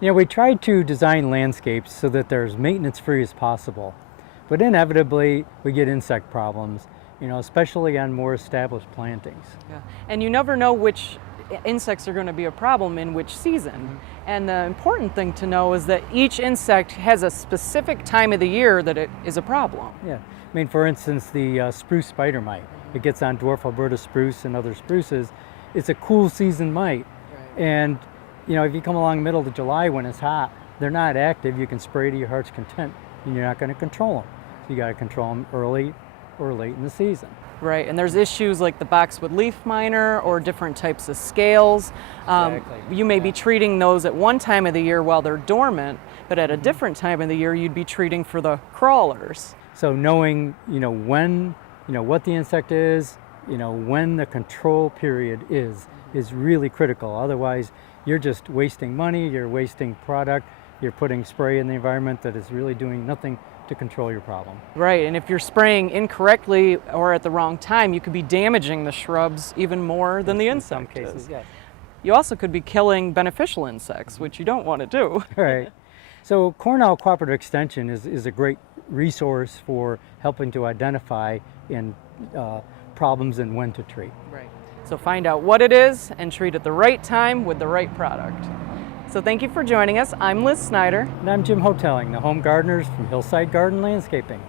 We try to design landscapes so that they're as maintenance free as possible, but inevitably we get insect problems, especially on more established plantings. Yeah. And you never know which insects are going to be a problem in which season. And the important thing to know is that each insect has a specific time of the year that it is a problem. Yeah, for instance, the spruce spider mite. It gets on dwarf Alberta spruce and other spruces. It's a cool season mite. Right. And if you come along middle of July when it's hot, they're not active. You can spray to your heart's content, and you're not going to control them. So you got to control them early or late in the season. Right, and there's issues like the boxwood leaf miner or different types of scales. Exactly. You may be treating those at one time of the year while they're dormant, but at a different time of the year you'd be treating for the crawlers. So knowing, when, what the insect is, when the control period is really critical. Otherwise, you're just wasting money, you're wasting product, you're putting spray in the environment that is really doing nothing to control your problem. Right, and if you're spraying incorrectly or at the wrong time, you could be damaging the shrubs even more than the insect in some cases, is. yes. You also could be killing beneficial insects, which you don't want to do. Right. So Cornell Cooperative Extension is a great resource for helping to identify problems and when to treat. Right. So find out what it is and treat at the right time with the right product. So thank you for joining us. I'm Liz Snyder. And I'm Jim Hotelling, the home gardeners from Hillside Garden Landscaping.